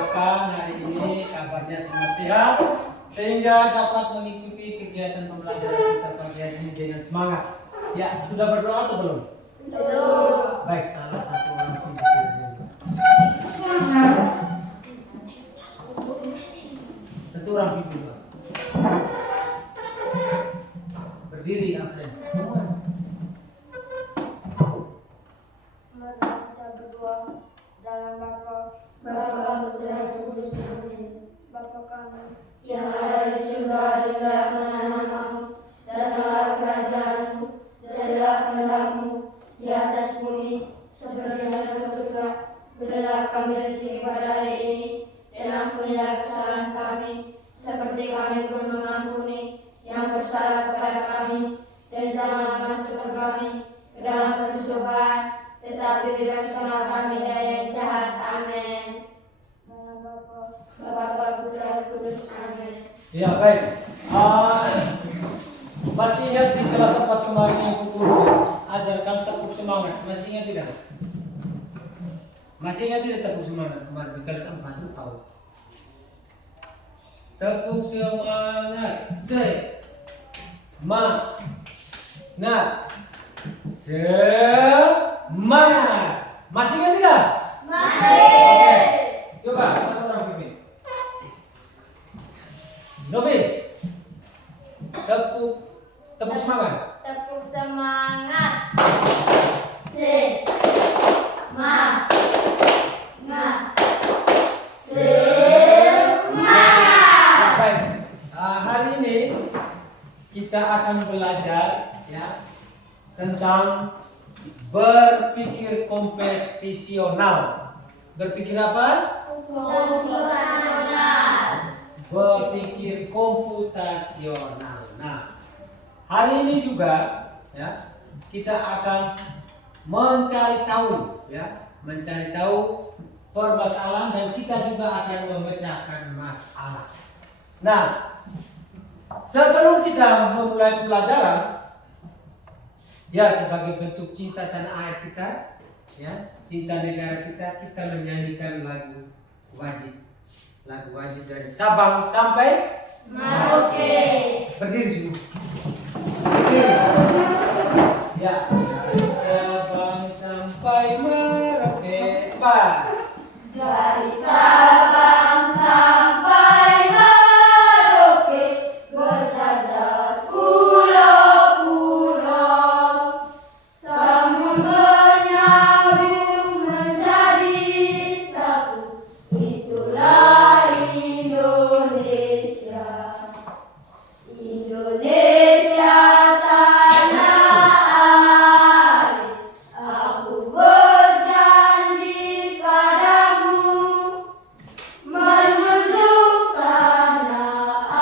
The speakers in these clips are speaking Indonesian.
doakan hari ini kabarnya semua sehat sehingga dapat mengikuti kegiatan pembelajaran kita pagi hari ini dengan semangat. Ya, sudah berdoa atau belum? Belum. Baik, salah satu orang pintar. Satu orang pintar. Berdiri, Afren. Mari kita berdoa dalam Bapa, Putra, Kudus, Bapa kami yang ada di surga, dimuliakanlah namamu, datanglah kerajaanmu, jadilah kehendakmu di atas bumi seperti di atas surga. Berilah kami rezeki pada hari ini, dan ampunilah kesalahan kami, seperti kami pun mengampuni yang bersalah kepada kami, dan janganlah masuk kami ke dalam percobaan, tetapi bebaskanlah kami dari yang jahat. Amin. Bapa, Putra, Kudus. Amin. Ya, baik. Masih ingat di kelas 4 kemarin yang Ibu Guru ajarkan tepuk semangat? Masih ingat tidak? Masih ingat tidak tepuk semangat kemarin di kelas 4 itu tahu? Tepuk semangat. Semangat. Masih ingat tidak? Masih. Oke. Coba satu orang pimpin. Novi. Tepuk semangat. Tepuk semangat. Semangat. Semangat. Baik. Hari ini kita akan belajar ya tentang berpikir kompetisional. Berpikir apa? Kompetisional. Berpikir komputasional. Nah, hari ini juga ya kita akan mencari tahu permasalahan dan kita juga akan memecahkan masalah. Nah, sebelum kita memulai pembelajaran ya sebagai bentuk cinta tanah air kita ya, cinta negara kita menyanyikan lagu wajib dari Sabang sampai Merauke. Berdiri semua. Berdiri. Ya, dari Sabang sampai Merauke. Dari Sabang sampai Merauke, berjajar pulau-pulau, sambung menyambung menjadi satu. Itulah Indonesia. Indonesia tanah air, aku berjanji padamu menuju tanah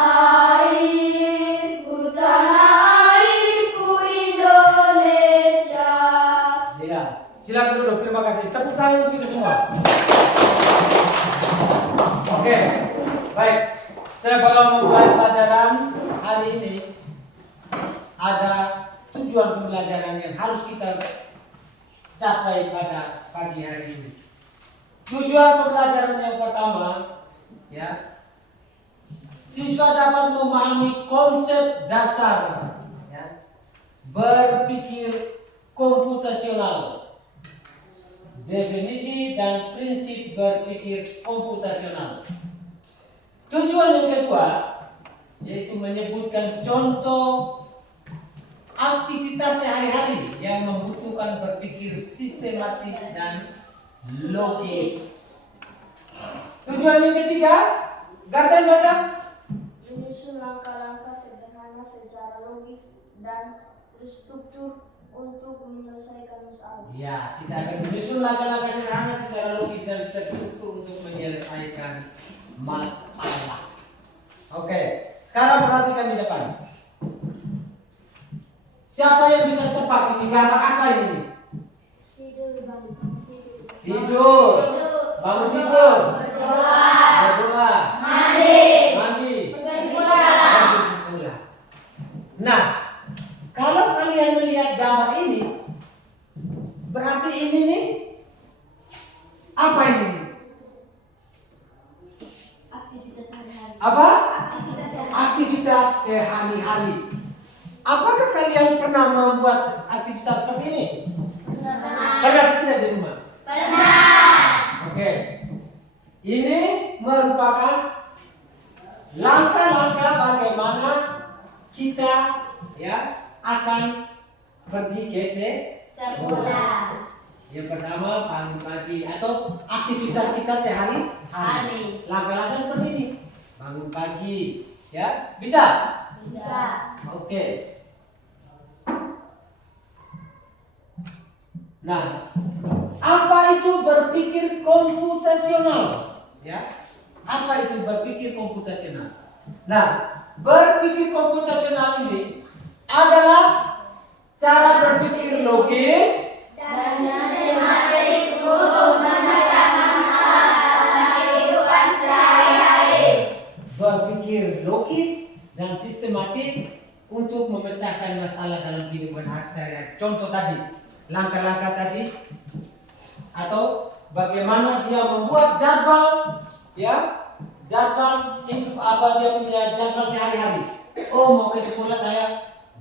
airku Indonesia. Ya, silakan duduk. Terima kasih. Tepuk tangan untuk kita semua. Oke, baik. Saya bakal memulai pelajaran hari ini. Ada tujuan pembelajaran yang harus kita capai pada pagi hari ini. Tujuan pembelajaran yang pertama, ya, siswa dapat memahami konsep dasar, ya, berpikir komputasional, definisi dan prinsip berpikir komputasional. Tujuan yang kedua yaitu menyebutkan contoh aktivitas sehari-hari yang membutuhkan berpikir sistematis dan logis. Tujuan yang ketiga, Garden baca. Menyusun langkah-langkah sederhana secara logis dan terstruktur untuk menyelesaikan masalah. Ya, kita akan menyusun langkah-langkah sederhana secara logis dan terstruktur untuk menyelesaikan masalah. Oke, sekarang perhatikan di depan. Siapa yang bisa tebak ini gambar apa ini? Tidur. Bangun tidur. Berdoa. Mandi. Bersekolah. Nah, kalau kalian melihat gambar ini, berarti ini nih apa ini? Apa? Aktivitas Aktivitas sehari-hari. Apakah kalian pernah membuat aktivitas seperti ini? Pernah atau tidak di rumah? Oke. Ini merupakan langkah-langkah bagaimana kita akan pergi ke sekolah. Yang pertama bangun pagi atau aktivitas kita sehari-hari. Langkah-langkah seperti ini. Bangun pagi, ya. Bisa? Bisa. Oke. Nah, apa itu berpikir komputasional? Ya. Apa itu berpikir komputasional? Nah, berpikir komputasional ini adalah cara berpikir logis Dan sistematis untuk menyelesaikan masalah dalam kehidupan sehari-hari. berpikir logis dan sistematis untuk memecahkan masalah dalam kehidupan sehari-hari. Contoh tadi, langkah-langkah tadi, atau bagaimana dia membuat jadwal, jadwal hidup apa dia punya jadwal sehari-hari. Oh, mau ke sekolah saya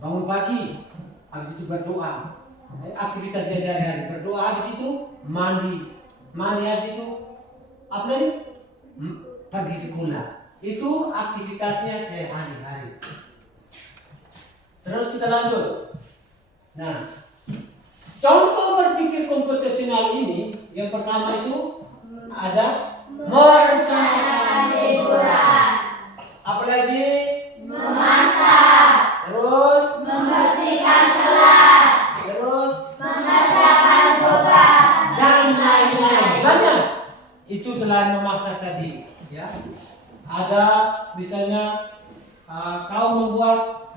bangun pagi, habis itu berdoa. Aktivitas dia sehari-hari, berdoa, habis itu mandi habis itu apa lagi? Pergi sekolah. Itu aktivitasnya sehari-hari. Terus kita lanjut. Nah, contoh berpikir komputasional ini yang pertama itu ada merencanakan liburan, apalagi memasak, terus membersihkan kelas, terus mengerjakan tugas, dan lain-lain. Banyak. Itu selain memasak tadi, ya. Ada misalnya kau membuat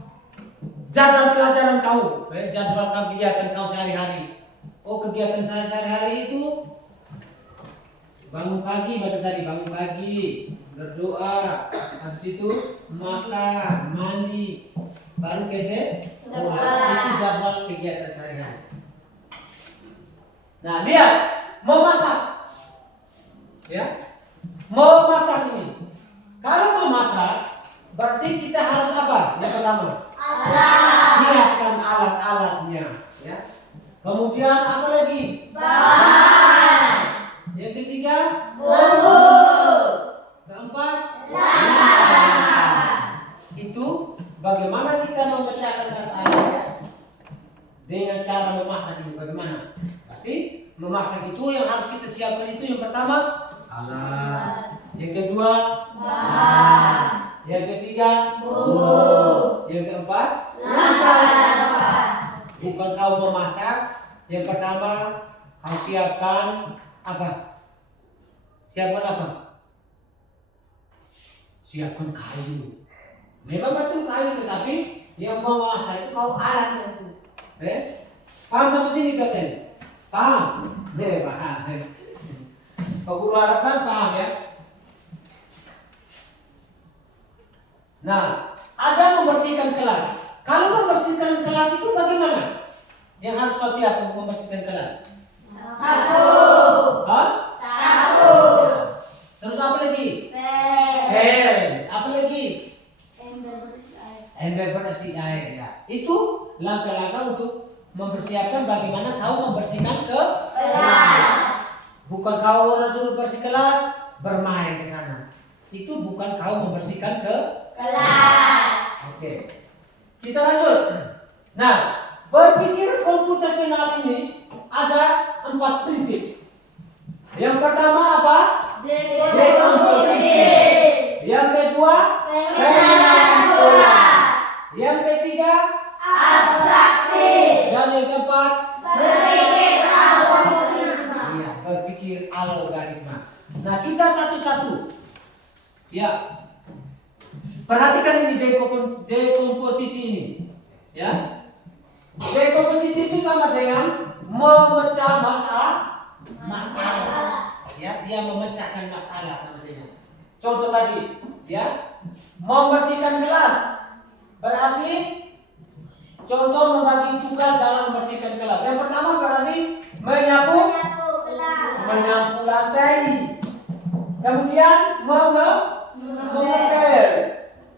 jadwal pelajaran kau, jadwal kegiatan kau sehari-hari. Oh, kegiatan saya sehari-hari itu bangun pagi, baca tadi bangun pagi, berdoa, habis itu makan, mandi, baru ke sekolah. Itu jadwal kegiatan sehari-hari. Nah, lihat, mau masak, ya, mau masak ini. Kalau mau masak, berarti kita harus apa? Yang pertama, siapkan alat-alatnya, ya. Kemudian apa lagi? bahan, Yang ketiga, bumbu, keempat, langkah. itu bagaimana kita memecahkan masalah, ya? Dengan cara memasak ini bagaimana? Berarti memasak itu yang harus kita siapkan itu yang pertama alat, yang kedua bahan, yang ketiga bumbu, yang keempat langkah. bukan kau memasak. Yang pertama kau siapkan apa? Siapkan apa? Siapkan kayu. Memang betul kayu, tetapi yang memasak itu kau alatnya itu. Paham sampai sini Kapten? Paham? Paham. Kau guru Arab kan paham, ya? Nah, ada membersihkan kelas. Kalau membersihkan kelas itu bagaimana? Yang harus kau siap untuk membersihkan kelas? Sapu, Hah? sapu, Terus apa lagi? pel, Apa lagi? ember bersih air. Ember bersih air, ya. Itu langkah-langkah untuk mempersiapkan bagaimana kau membersihkan Kelas. Bukan kau orang suruh bersih kelas, bermain ke sana. Itu bukan kau membersihkan Kelas. Oke. Kita lanjut. Nah, berpikir komputasional ini ada 4 prinsip. Yang pertama apa? Dekomposisi, Yang kedua, pengenalan pola, yang ketiga, abstraksi, dan yang keempat, berpikir algoritma. iya, berpikir algoritma. Nah, kita satu-satu. Ya. Perhatikan ini dekomposisi ini. Ya. Dekomposisi itu sama dengan memecah masalah. Ya, dia memecahkan masalah sama dengan. Contoh tadi, ya. Membersihkan kelas. Berarti contoh membagi tugas dalam membersihkan kelas. Yang pertama berarti menyapu lantai. Kemudian Mengepel.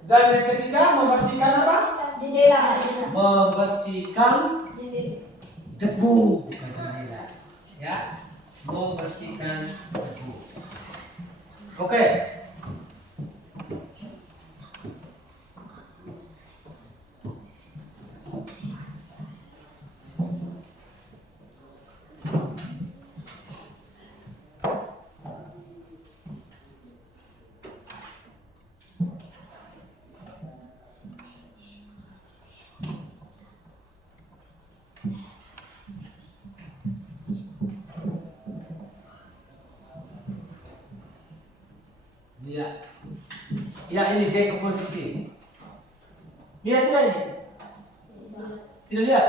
Dan yang ketiga membersihkan apa? Jendela. Membersihkan Jendela. debu, bukan jendela. Ya, membersihkan debu. Oke. Iya. Ya, ini dekomposisi. Lihat tidak ini? Tidak lihat?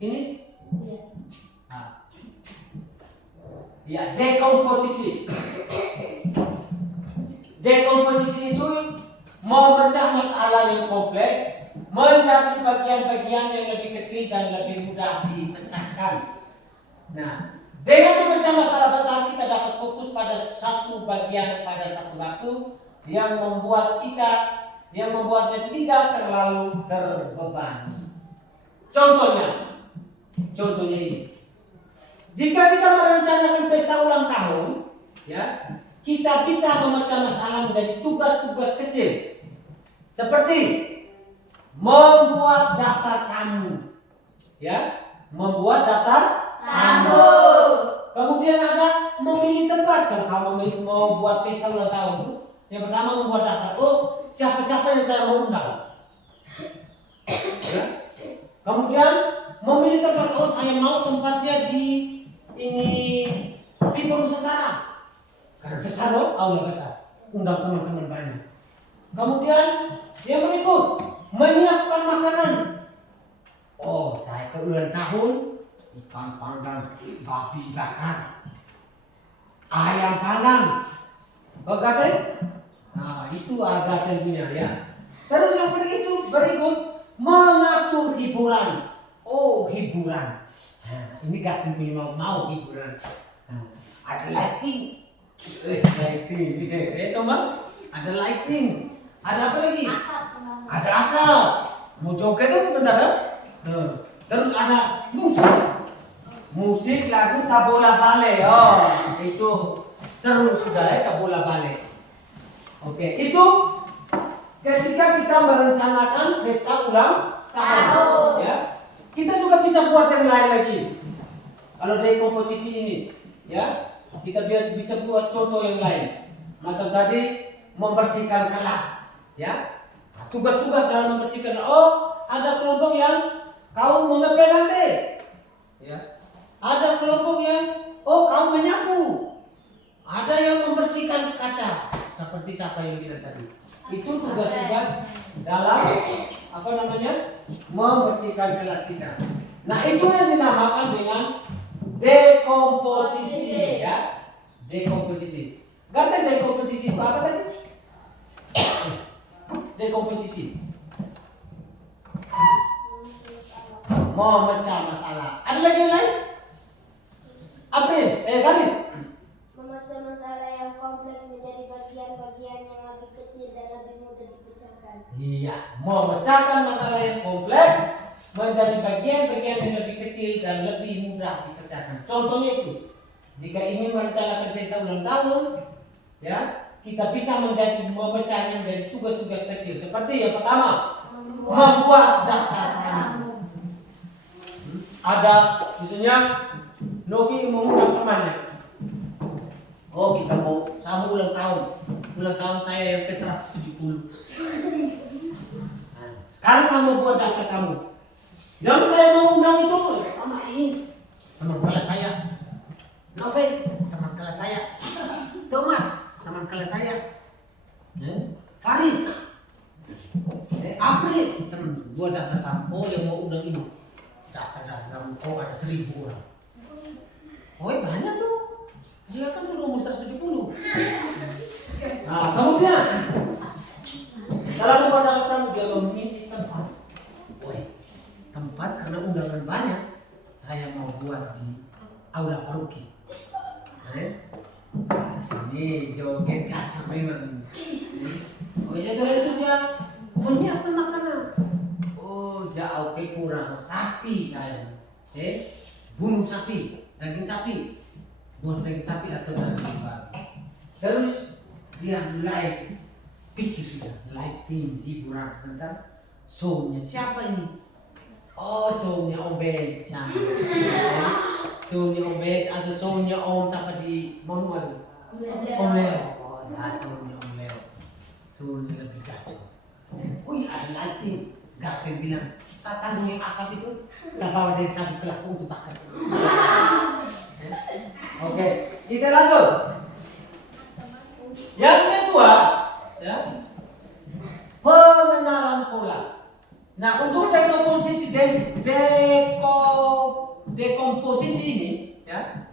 Ini? Nah. Ya, dekomposisi. Dekomposisi itu memecah masalah yang kompleks menjadi bagian-bagian yang lebih kecil dan lebih mudah dipecahkan. Nah, dengan memecah masalah besar kita dapat fokus pada satu bagian pada satu waktu yang membuatnya tidak terlalu terbebani. Contohnya ini. Jika kita merencanakan pesta ulang tahun, ya, kita bisa memecah masalah menjadi tugas-tugas kecil. Seperti membuat daftar tamu. Ya, membuat daftar tamu. Kemudian ada memilih tempat. Kalau kamu mau buat pesta ulang tahun, yang pertama membuat daftar. Oh, siapa-siapa yang saya mau undang. Ya. Kemudian memilih tempat. Oh, saya mau tempatnya di Bonus Utara. Karena besar loh, aula besar. Undang teman-teman banyak. Kemudian yang berikut menyiapkan makanan. Oh, saya ke ulang tahun ikan panggang, babi bakar, ayam panggang. Bagaimana? Nah, itu ada tentunya ya. Terus yang berikut mengatur hiburan. Oh, hiburan. Nah, ini gak tentunya mau hiburan. Nah, ada lighting. Itu mah ada lighting. Ada apa lagi? Ada asap. Mau joget itu sebentar ya. Terus ada musik lagu Tabola Bale. Oh, itu seru sudah ya Tabola Bale. Oke, itu ketika kita merencanakan pesta ulang tahun, ya. Kita juga bisa buat yang lain lagi. Kalau dari komposisi ini, ya, kita bisa buat contoh yang lain. Macam tadi membersihkan kelas, ya. Tugas-tugas dalam membersihkan. Oh, ada kelompok yang kau mengepel lantai, ya. Ada kelompok yang kau menyapu. Ada yang membersihkan kaca, seperti siapa yang bilang tadi. Itu tugas-tugas dalam membersihkan kelas kita. Nah, itu yang dinamakan dengan dekomposisi, ya. Dekomposisi. Kata dekomposisi itu apa tadi? Dekomposisi. Memecah masalah. Ada lagi yang lain? April, Faris. Memecah masalah yang kompleks menjadi bagian-bagian yang lebih kecil dan lebih mudah dipecahkan. Iya, memecahkan masalah yang kompleks menjadi bagian-bagian yang lebih kecil dan lebih mudah dipecahkan. Contohnya itu, jika ingin merencanakan pesta ulang tahun, ya, kita bisa memecahnya menjadi tugas-tugas kecil. Seperti yang pertama, membuat daftar tamu. Ada misalnya Novi mengundang temannya. Oh, kita mau sama ulang tahun saya yang ke 170. Nah, sekarang saya mau buat daftar tamu. Yang saya mau undang itu sama ini teman kelas saya, Novi teman kelas saya, Thomas teman kelas saya, Faris, April teman buat daftar tamu. Oh, yang mau undang ini daftar tamu. Oh, ada 1000 orang. Oh, banyak tuh. Dia kan sudah umur 170. Nah, kemudian dalam membuat daftar tamu dia memilih tempat. Tempat karena undangan banyak, saya mau buat di aula paroki. Ini Nih joget kacau memang. Oh ya dari itu dia menyiapkan makanan. Oh jauh ke kurang sapi saya. Bunuh sapi, daging sapi, buat daging sapi atau daging babi. Terus dia mulai pikir sudah, lighting hiburan sebentar. Show-nya siapa ini? Oh show-nya Om Bes, show-nya Om Bes atau show-nya Om siapa di Mono itu? Om Leo. Oh saya show-nya Om Leo. Show-nya lebih kacau. Wih ada lighting. Gak akan bilang, saya tanggung yang asap itu, saya bawa dari sapi pelaku untuk bakar. Oke, kita lanjut. Yang kedua, ya, pengenalan pola. Nah, untuk dekomposisi ini, ya,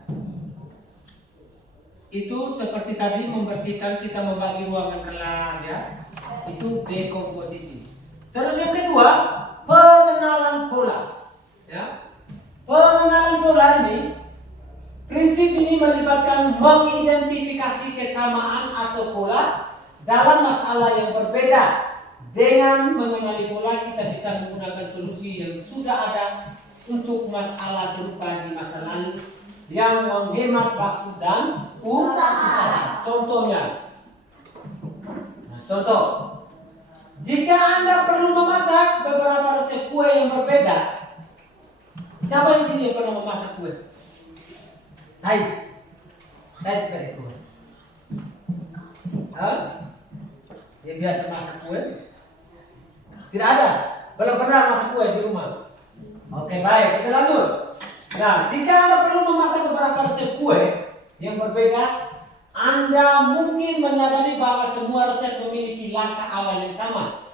itu seperti tadi membersihkan, kita membagi ruangan kelas, ya, itu dekomposisi. Terus yang kedua, pengenalan pola. Ya. Pengenalan pola ini, prinsip ini melibatkan mengidentifikasi kesamaan atau pola dalam masalah yang berbeda. Dengan mengenali pola, kita bisa menggunakan solusi yang sudah ada untuk masalah serupa di masa lalu yang menghemat waktu dan usaha. Contohnya, nah, contoh. Jika Anda perlu memasak beberapa resep kue yang berbeda, siapa di sini yang pernah memasak kue? Saya tidak kue. Yang biasa masak kue? Tidak ada. Belum pernah masak kue di rumah. Oke baik, kita lanjut. Nah, jika Anda perlu memasak beberapa resep kue yang berbeda, Anda mungkin menyadari bahwa semua resep memiliki langkah awal yang sama.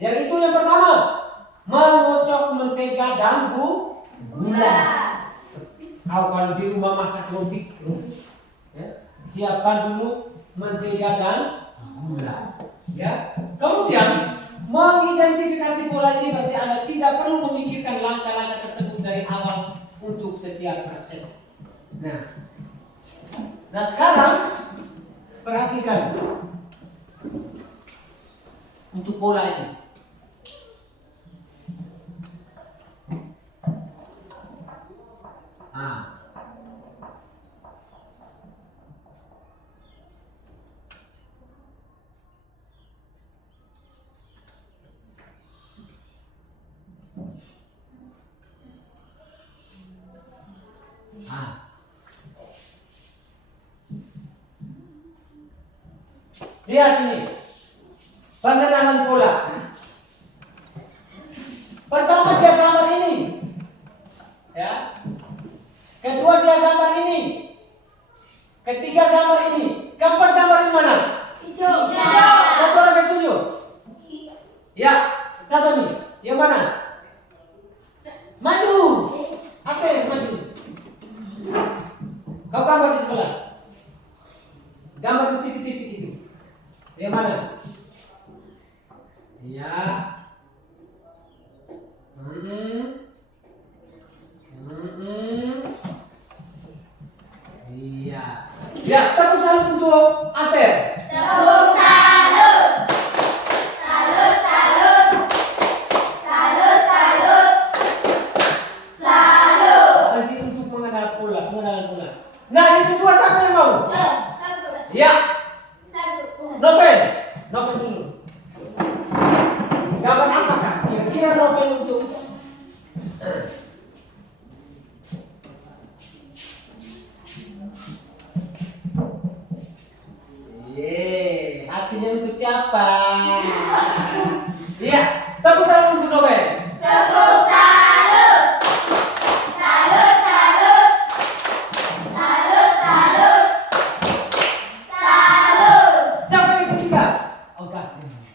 Yaitu yang pertama, mengocok mentega dan gula. Kalau di rumah masak roti, ya, siapkan dulu mentega dan gula. Ya. Kemudian, mengidentifikasi pola ini berarti Anda tidak perlu memikirkan langkah-langkah tersebut dari awal untuk setiap resep. Nah sekarang perhatikan untuk pola ini. Lihat ini, pengenalan pola. Pertama dia gambar ini, ya. Kedua dia gambar ini. Ketiga gambar ini. Keempat gambar ini mana? Hijau. Satu orang setuju? Ya, siapa nih? Yang mana? Maju. Asal maju. Kau gambar di sebelah. Gambar di titik-titik itu. Yang mana? Ya. Iya. Ya, tepuk salut untuk Aster. Tepuk salut. Salut, salut. Salut, salut. Salut. Nanti untuk pengenalan pola. Nah, yang kedua siapa yang mau? Ya. Novel dulu. Gambar apakah? Kira-kira novel untuk hatinya untuk siapa? Iya, tepuk salut untuk novel. Tepuk salut. Salut, salut. Salut, salut. Salut. Siapa yang ketiga?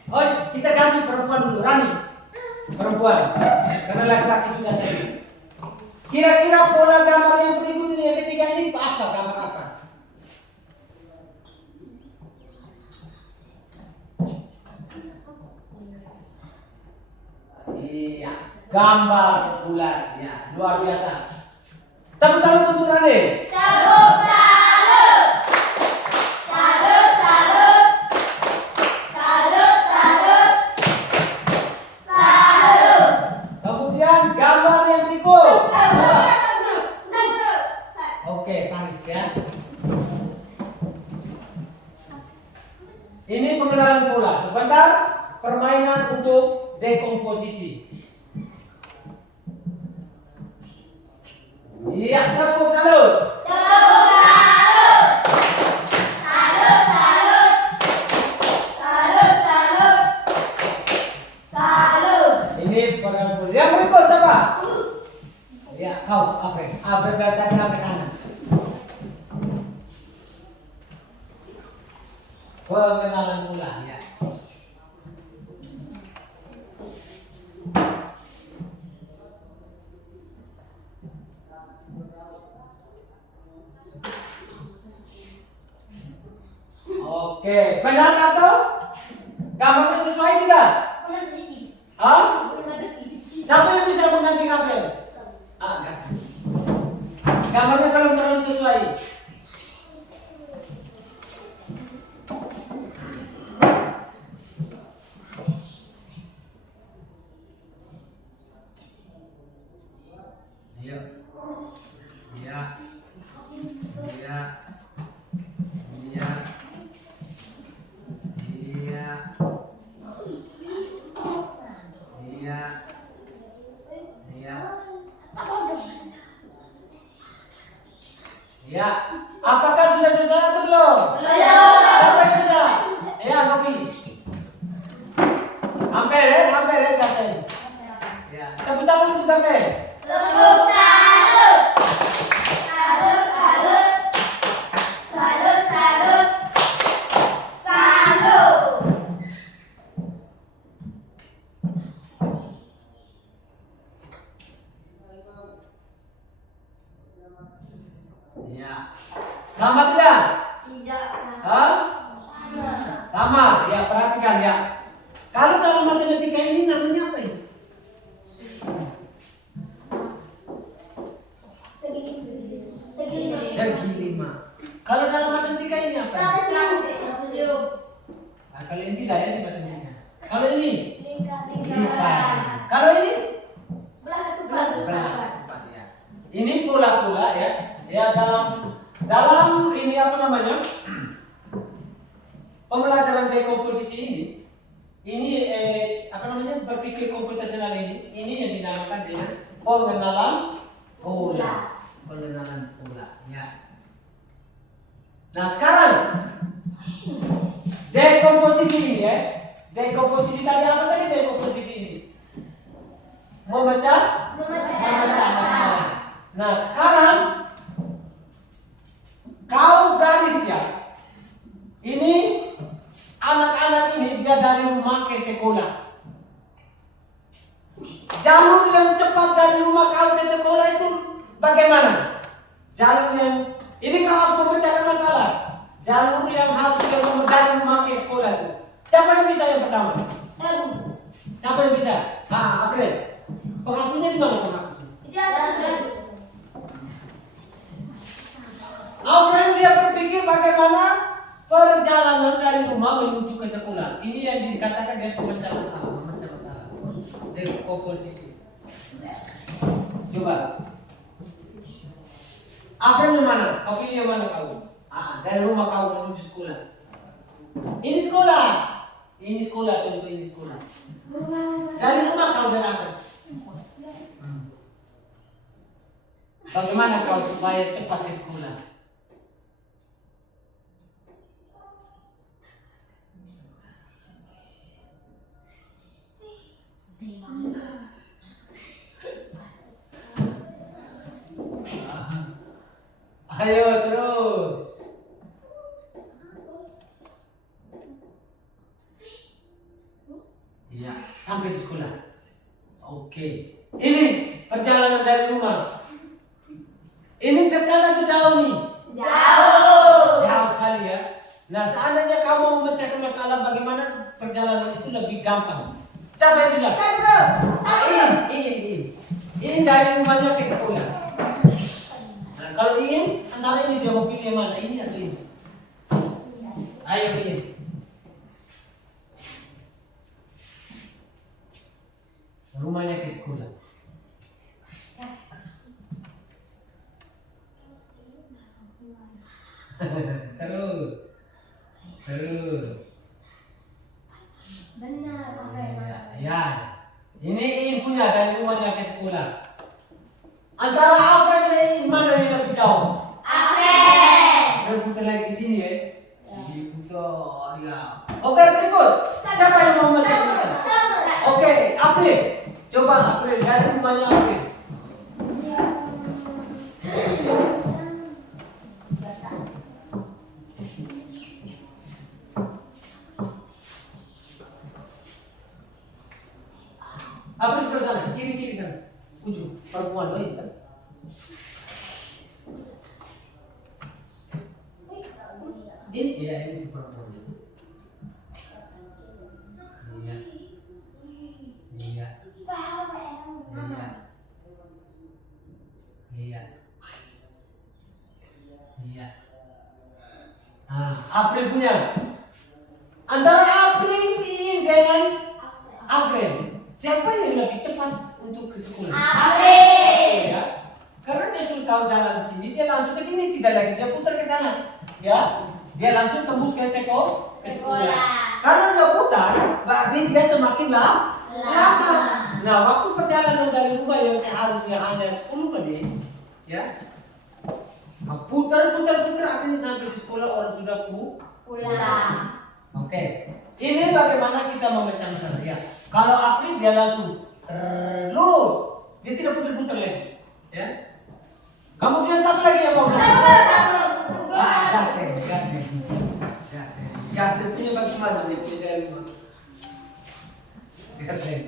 Oh, kita ganti perempuan dulu, Rani. Perempuan. Karena laki-laki sudah tadi. Kira-kira pola gambar yang berikut ini yang ketiga ini apa? Gambar apa? Iya, gambar bulat. Ya, luar biasa. Tepuk salut untuk Rani. Tepuk salut. Salut. Ini pengenalan pula. Sebentar, permainan untuk dekomposisi. Iya, tepuk salut. Ini pengenalan pula. Yang berikut siapa? Ya, kau, Afri. Afri dari tadi sampai kanan. Pengenalan pula, ya. Oke, benar atau gambarnya sesuai tidak? Hah? Siapa yang bisa mengganti kabel? Ganti. Gambarnya belum terlalu sesuai. Ayo. Iya. Iya. Iya. Iya. Iya. Iya. Ya, apakah sudah sesuai atau belum? Belum. Siapa yang bisa? Ya, Novi. Hampir ya katanya. Ya, tepuk salut untuk Garden. Ya. Sama tidak? Hah? Sama. Ya, perhatikan ya. Kalau dalam matematika ini namanya apa ini? Segi lima. Kalau dalam matematika ini apa? Nah, kalau ini tidak ya di matematika. Kalau ini? Lipat. Kalau ini? Berat ya. Ini pula ya. Ya dalam ini apa namanya? Pembelajaran dekomposisi ini apa namanya? Berpikir komputasional ini yang dinamakan dengan pengenalan pola. Pengenalan pola ya. Nah, sekarang dekomposisi ini ya. Dekomposisi tadi apa tadi dekomposisi ini? Memecah masalah. Nah, sekarang kau garis ya. Ini anak-anak ini dia dari rumah ke sekolah. Jalur yang cepat dari rumah kau ke sekolah itu bagaimana? Jalur yang ini kau harus memecahkan masalah. Jalur yang harus dari rumah ke sekolah itu. Siapa yang bisa yang pertama? Siapa yang bisa? Afred. Penghapusnya di mana penghapusnya? Afred dia berpikir bagaimana perjalanan dari rumah menuju ke sekolah. Ini yang dikatakan dengan memecah masalah. Dekomposisi. Coba. Afred yang mana? Kau pilih yang mana kau? Dari rumah kau menuju sekolah. Ini sekolah. Ini sekolah, contoh ini sekolah. Dari rumah kau dari atas. Bagaimana kau supaya cepat ke sekolah? Ayo terus. Iya, sampai di sekolah. Oke. Ini perjalanan dari rumah. Ini dekat atau jauh nih? Jauh sekali ya. Nah, seandainya kamu mau memecahkan masalah bagaimana perjalanan itu lebih gampang. Siapa yang bisa? Ini dari rumahnya ke sekolah. Nah, kalau ingin antara ini dia mau pilih yang mana? Ini atau ini? Ayo pilih. Rumahnya ke sekolah. Terus. Ini punya dari rumahnya ke sekolah. Antara Alfred dan Iin, mana yang lebih jauh? Alfred putar lagi ke sini ya. Diputar ya. Oke, berikut. Siapa yang mau baca? Oke, April. Coba April dari rumahnya April. April sebelah sana, kiri sana. Ujung perempuan baik kan? Ini ya ini tuh perempuan. Iya. Iya. Iya. Iya. Iya. April punya. Antara April dengan April, siapa yang lebih cepat untuk ke sekolah? April. Ya. Karena dia sudah tahu jalan sini, dia langsung ke sini, tidak lagi dia putar ke sana. Ya. Dia langsung tembus ke sekolah. Karena dia putar, berarti dia semakin lama. Nah, waktu perjalanan dari rumah yang seharusnya hanya 10 menit, ya. Nah, putar, akhirnya sampai di sekolah orang sudah pulang. Oke. Ini bagaimana kita memecah masalah ya. Kalau April dia langsung lurus, dia tidak putar-putar lagi, ya. Kemudian satu lagi yang mau Garden punya bagaimana nih punya dari rumah? Garden.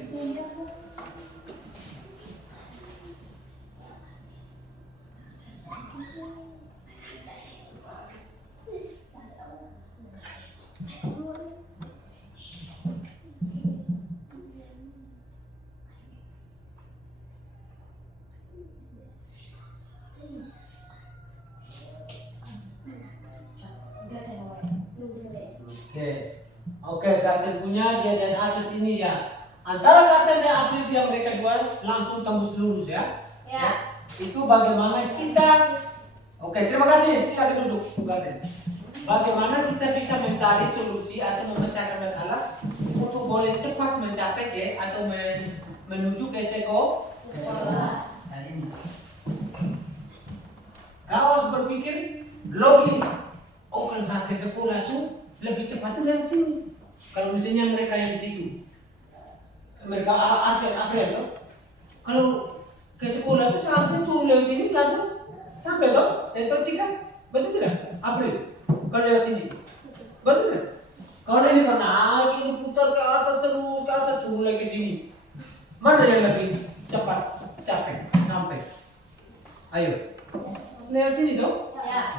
Oke, garden punya dia dan atas ini ya. Antara garden dan April dia mereka dua langsung tembus lurus ya. Ya. Itu bagaimana kita. Oke, terima kasih. Silakan duduk, garden. Bagaimana kita bisa mencari solusi atau memecahkan masalah untuk boleh cepat mencapai ke atau menuju ke sekolah. Nah ini. Kau harus berpikir logis. Oh, kalau saat ke sekolah itu lebih cepat dari sini. Kalau misalnya mereka yang di situ, mereka Alfred tuh, kalau ke sekolah itu seharusnya turun lewat sini langsung sampai tuh, jika betul tidak? April, kalau lewat sini, betul tidak? Kalau ini karena ini putar ke atas terus turun lagi ke sini, mana yang lebih cepat sampai? Ayo, lewat sini tuh. Ya.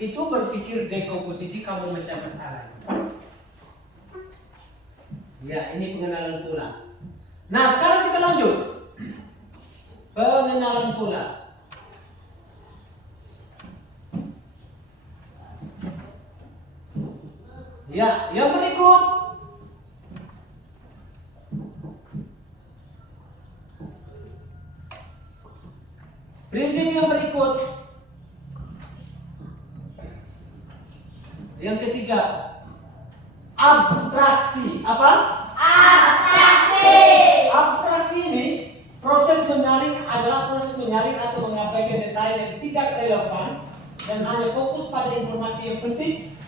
Itu berpikir dekomposisi kamu mencari masalah. Ya, ini pengenalan pola. Nah, sekarang kita lanjut. Pengenalan pola. Ya, yang berikut. Prinsip yang berikut. Yang ketiga, abstraksi. Apa? Abstraksi ini proses menyaring adalah proses menyaring atau mengabaikan detail yang tidak relevan dan hanya fokus pada informasi yang penting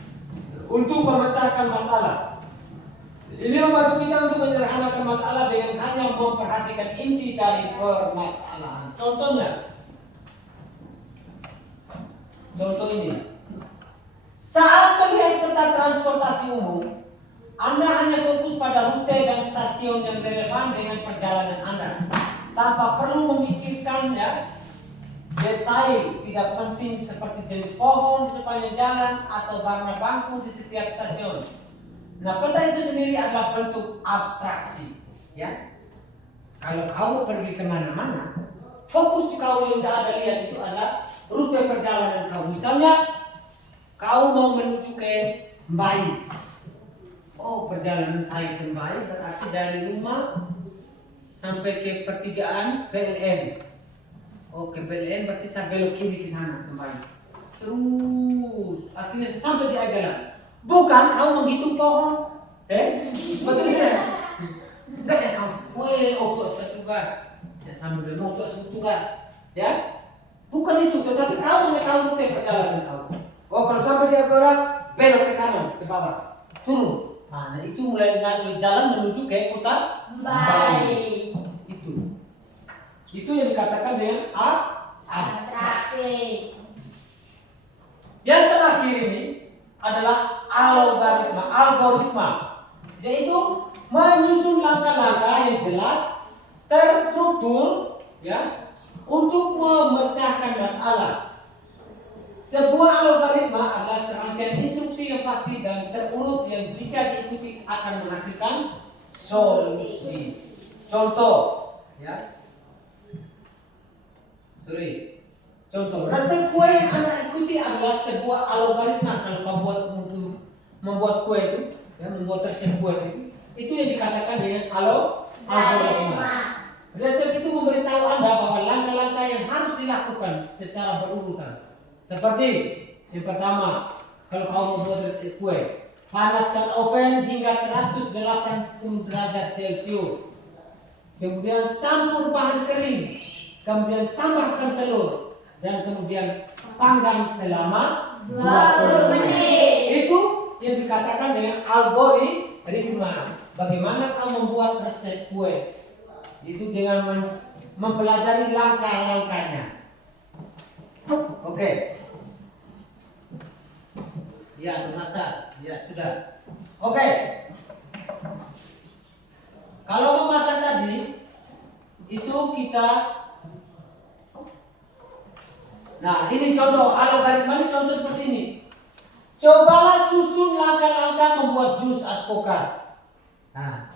untuk memecahkan masalah. Ini membantu kita untuk menyederhanakan masalah dengan hanya memperhatikan inti dari permasalahan. Contoh ini. Saat melihat peta transportasi umum, Anda hanya fokus pada rute dan stasiun yang relevan dengan perjalanan Anda, tanpa perlu memikirkannya detail tidak penting seperti jenis pohon di sepanjang jalan atau warna bangku di setiap stasiun. Nah, peta itu sendiri adalah bentuk abstraksi, ya. Kalau kamu pergi kemana-mana, fokus kau yang Anda lihat itu adalah rute perjalanan kamu. Misalnya, kau mau menuju ke Mbayi. Oh, perjalanan saya ke Mbayi berarti dari rumah sampai ke pertigaan PLN. Oh, ke PLN berarti saya belok kiri ke sana ke Mbayi. Terus akhirnya sampai di Agala. Bukan kau menghitung pohon. Betul tidak? Enggak ada kau. kue otot juga. Saya sama dengan otot juga. Ya, bukan itu, tetapi kau mengetahui perjalanan kau. Oh, kalau sampai dia gerak, belok ke kanan, ke bawah, turun. Nah, itu mulai naik jalan menuju ke kota Baik. Itu yang dikatakan dengan abstraksi. Yang terakhir ini adalah algoritma, yaitu menyusun langkah-langkah yang jelas, terstruktur, ya, untuk memecahkan masalah. Sebuah algoritma adalah serangkaian instruksi yang pasti dan terurut yang jika diikuti akan menghasilkan solusi. Contoh, ya. Contoh, resep kue yang Anda ikuti adalah sebuah algoritma. Kalau kau buat untuk membuat kue itu, ya, membuat resep kue itu yang dikatakan dengan algoritma. Resep itu memberitahu Anda bahwa langkah-langkah yang harus dilakukan secara berurutan. Seperti yang pertama, kalau kau membuat kue, panaskan oven hingga 180 derajat Celcius. Kemudian campur bahan kering, kemudian tambahkan telur, dan kemudian panggang selama 20 menit. Itu yang dikatakan dengan algoritma. Bagaimana kau membuat resep kue? Itu dengan mempelajari langkah-langkahnya. Oke. Ya, memasak. Ya, sudah. Oke. Kalau memasak tadi, itu kita. Nah, ini contoh algoritma, ini contoh seperti ini. Cobalah susun langkah-langkah membuat jus advokat. Nah,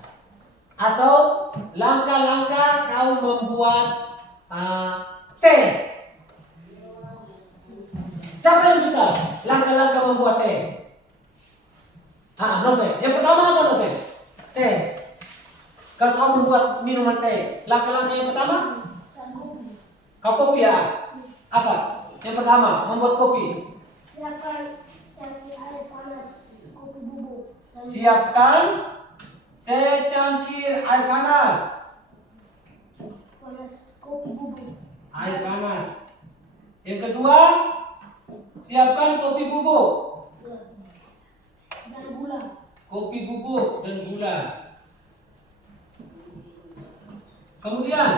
atau langkah-langkah kau membuat teh. Siapa yang bisa langkah-langkah membuat teh? Novel. Yang pertama apa, Novel? Teh. Kalau kau membuat minuman teh, langkah-langkah yang pertama? Kau kopi ya? Apa? Yang pertama, membuat kopi. Siapkan cangkir air panas kopi bubuk. Siapkan secangkir air panas. Kopi bubuk. Air panas. Yang kedua, siapkan kopi bubuk. Dan gula. Kopi bubuk dan gula. Kemudian,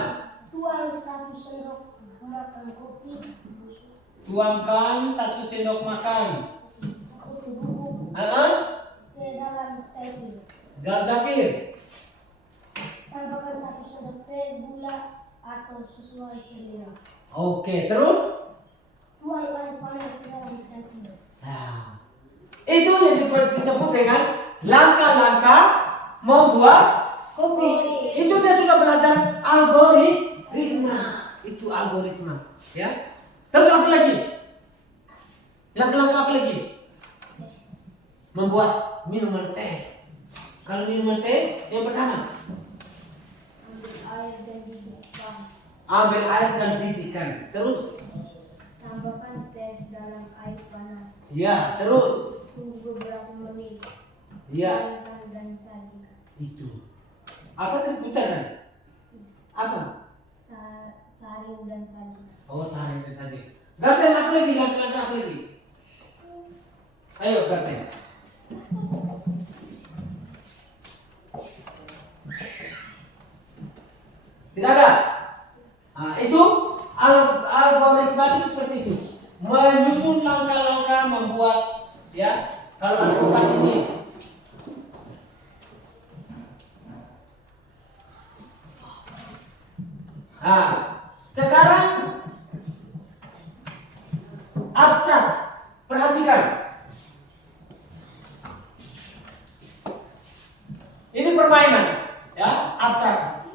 tuang 1 sendok makan kopi. Tuangkan 1 sendok makan Kopi bubuk ke dalam cangkir. dalam cangkir. Tambahkan 1 sendok teh, gula atau sesuai selera. Oke, terus? Tuang air panas ke dalam cangkir. Nah, itu yang disebut dengan langkah-langkah membuat kopi. Itu dia sudah belajar algoritma. Itu algoritma, ya. Terus apa lagi? Langkah-langkah apa lagi? Membuat minuman teh. Kalau minuman teh, yang pertama, ambil air dan jijikan. Terus? Tambahkan teh dalam air panas. Ya, terus? Tunggu beberapa menit. Ya. Dan sajikan. Itu. Apa tadi putaran? Apa? Saring dan sajikan. Oh, saring dan sajikan. Garten apa lagi? Langkah-langkah apa lagi? Ayo, Garten. Tidak ada. Nah, itu algoritma itu seperti itu. Menyusun langkah-langkah membuat, ya. Kalau advokat ini, nah, sekarang abstrak. Perhatikan. Ini permainan, ya, abstrak.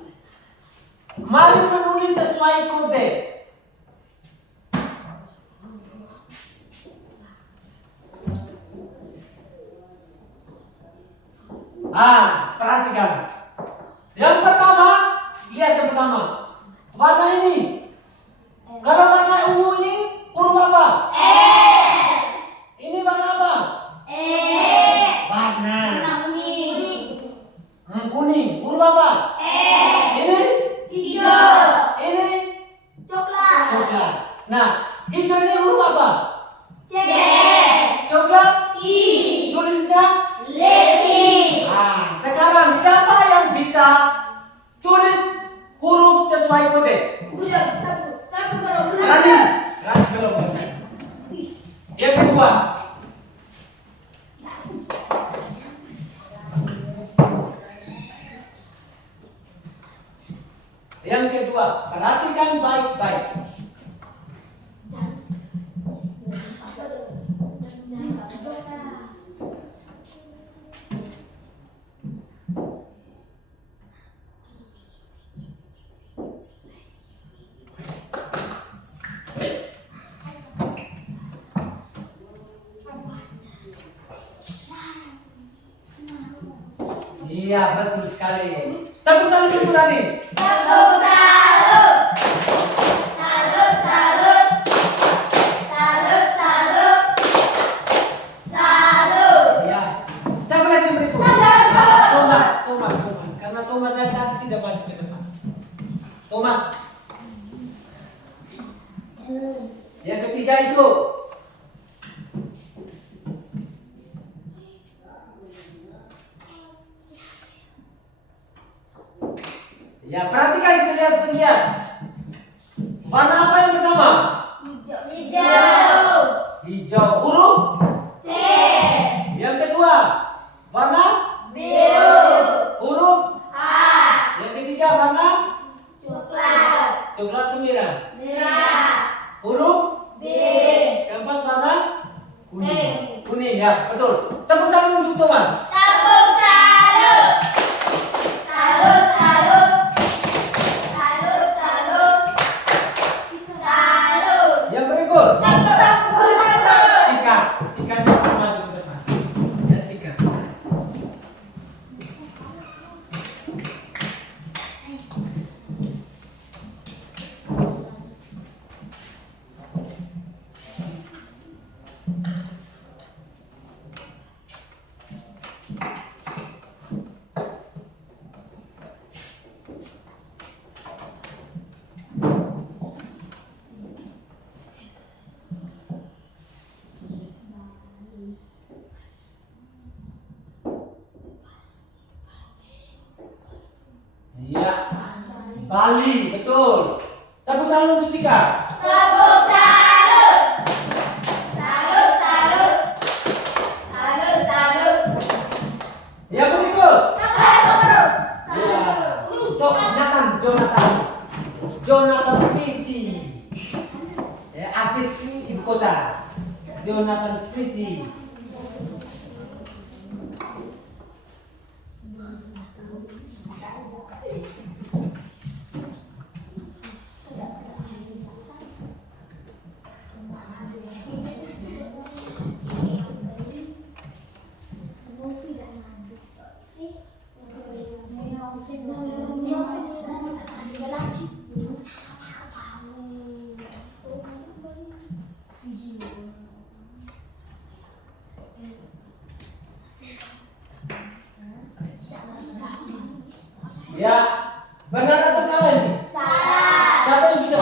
Mari menulis sesuai kode. Perhatikan. Yang pertama, lihat yang pertama. Warna ini. Kalau warna ungu ini, huruf apa? Ini warna apa? Warna. Kuning. Huruf apa? Yang kedua, perhatikan baik-baik. Iya, betul sekali. Tepuk tangan untuk Dani. Tepuk salut. Salut, salut. Salut, salut. Salut. Ya. Siapa lagi yang berikut? Thomas. Karena Thomas dari tadi tidak maju ke depan. Thomas. Yang ketiga itu. Ya, perhatikan, kita lihat penggiat. Warna apa yang pertama? Hijau. Hijau. Huruf? T. Yang kedua, warna? Biru. Huruf? A. Yang ketiga, warna? Coklat. Coklat atau merah? Merah. Huruf? B. Keempat, warna? Kuning. Kuning, ya, betul. Tepuk tangan untuk Thomas. Tepuk salut. Salut, salut. Salut, salut. Salut. Yang berikut. Salut, salut, salut. Cika juga maju ke depan. Ya, Cika. Iya. Bali, betul. Tepuk tangan untuk Cika. Tepuk salut. Salut, salut. Salut, salut. Yang berikut. Salut. Ya. Jonathan Fitzi. Ya, artis ibu kota. Jonathan Fitzi. Ya, benar atau salah ini? Salah. Siapa yang bisa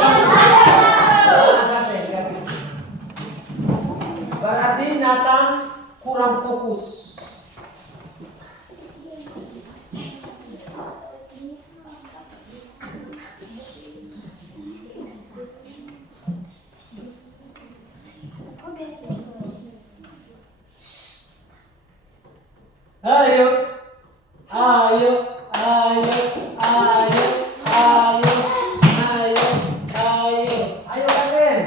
berarti Nathan kurang fokus. Ayo, ayo, ayo, ayo, ayo, ayo, ayo, ayo Kapten.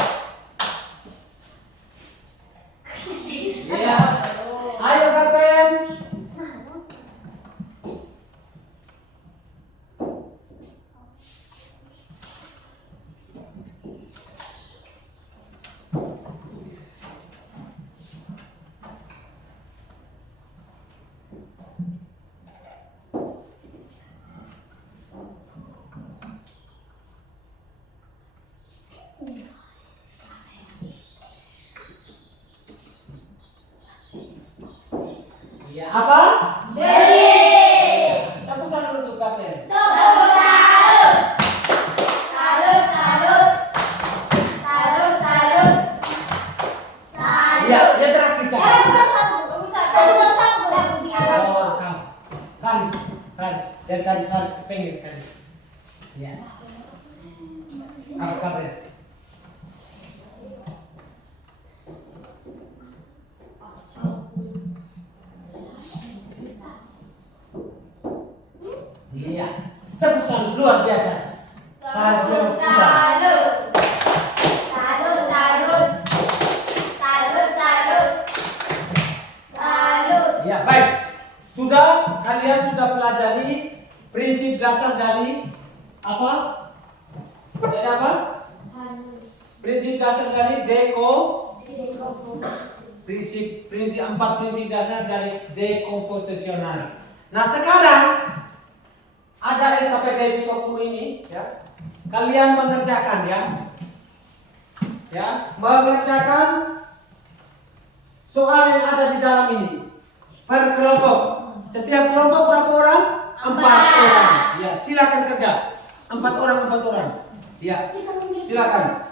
Ya, ayo Kapten. Ya, apa? Beli. Tepuk tangan untuk Kapten. Tepuk salut. Salut, salut. Salut, salut. Salut. Ya, dia terakhir saja. Oh, kamu. Faris. Dari tadi Faris kepengen sekali. Ya. Apa Kapten? Iya, tebusan luar biasa. Ya, baik. Kalian sudah pelajari prinsip dasar dari apa? Dari apa? Prinsip dasar dari empat prinsip dasar dari dekomposisional. Nah, sekarang ada LKPD Pipokum ini, ya. Kalian mengerjakan ya. Ya, mengerjakan soal yang ada di dalam ini per kelompok. Setiap kelompok berapa orang? 4 orang. Ya, silakan kerja. 4 orang. Ya, silakan.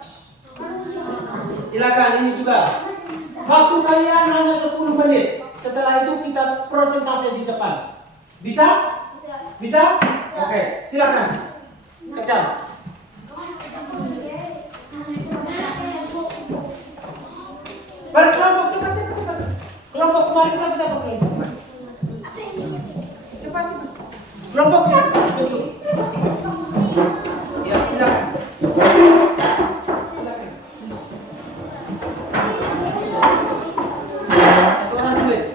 Silakan, ini juga. Waktu kalian hanya 10 menit. Setelah itu kita presentasi di depan. Bisa? Bisa? Oke, silakan. Kerja. Berkelompok cepat. Kelompok kemarin siapa kelompok? Cepat. Kelompoknya betul. Ya, silakan. Orang tulis.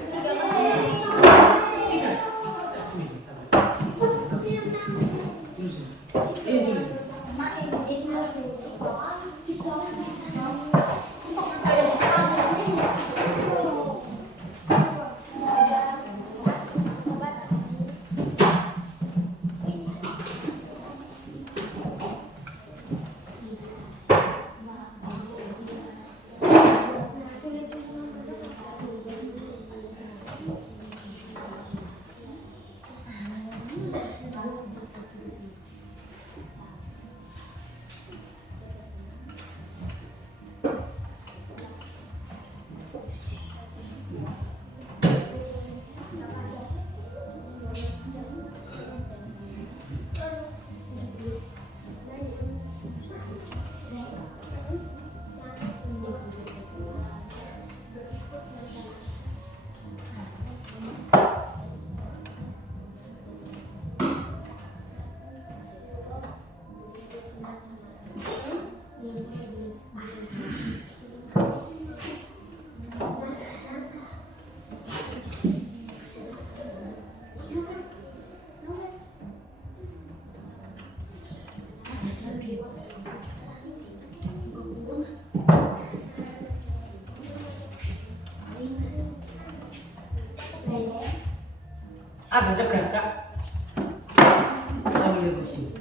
Ada Kak. Ambil kursi.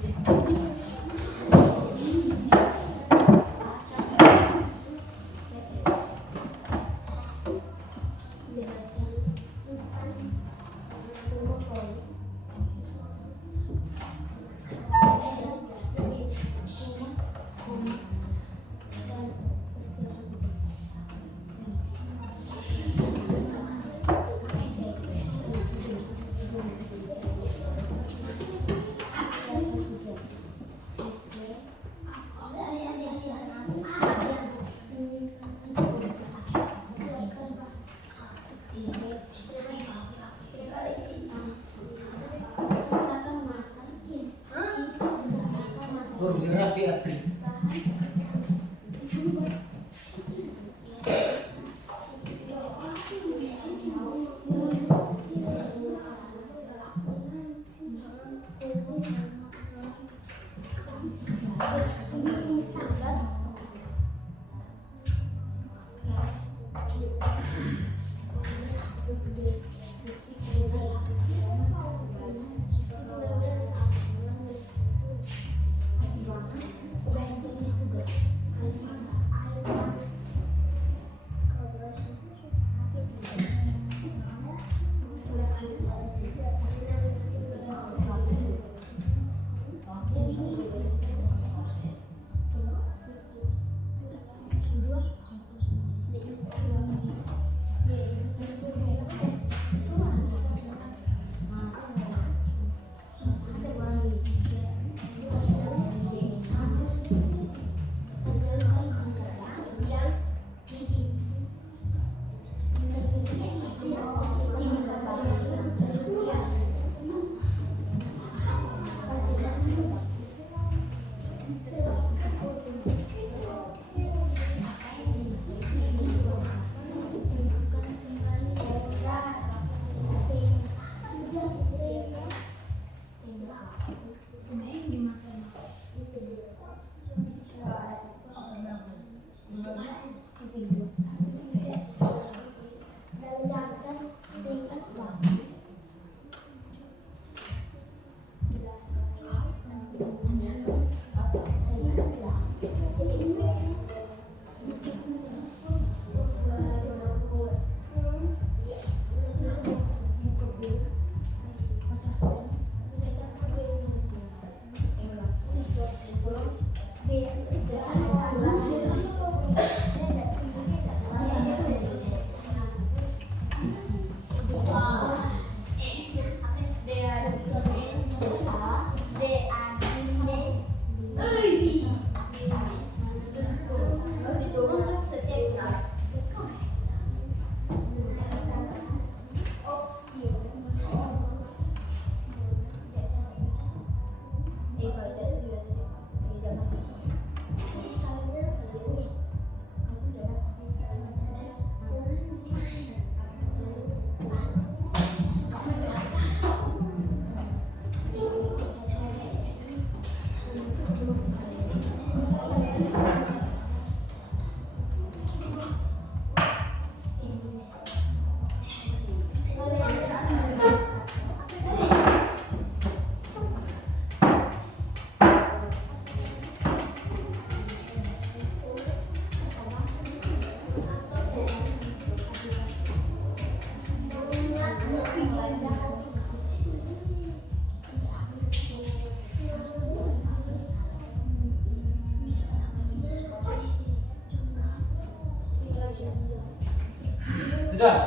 Sudah.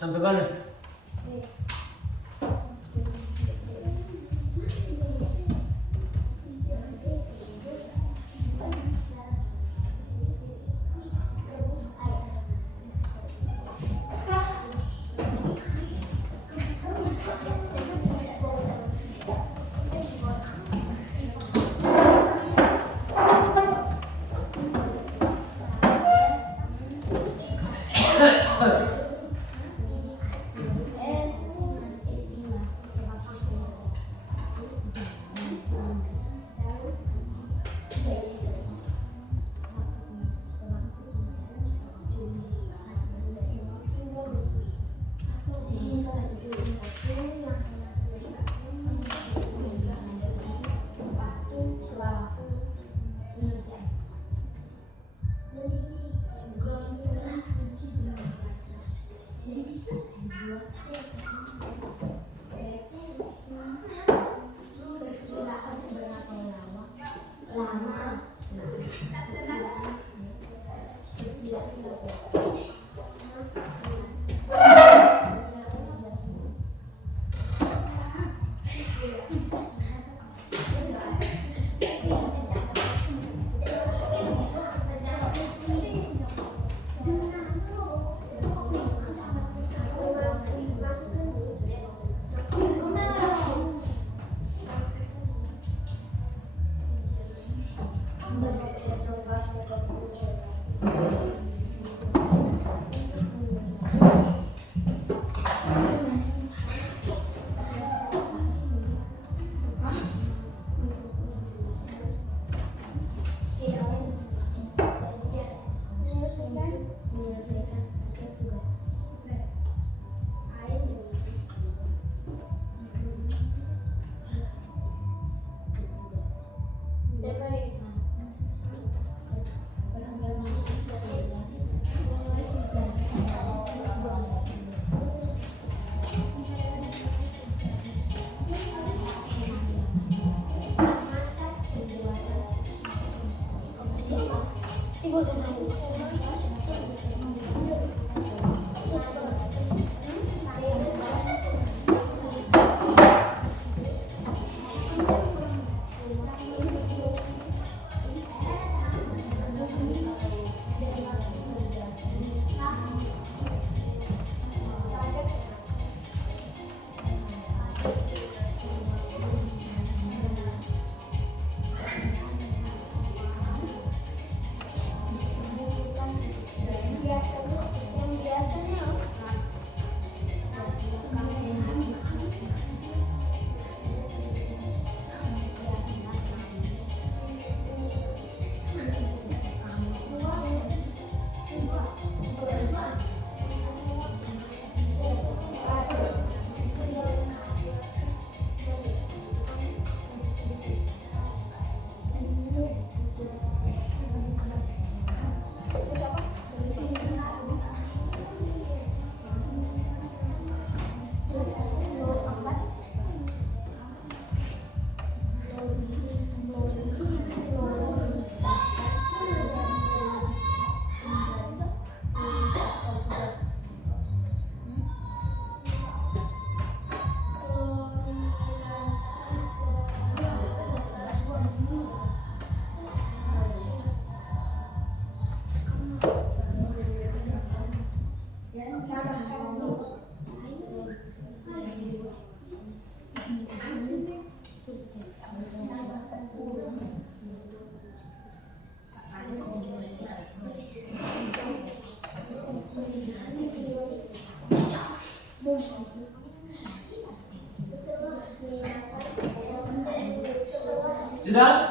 Sampai mana? Sudah?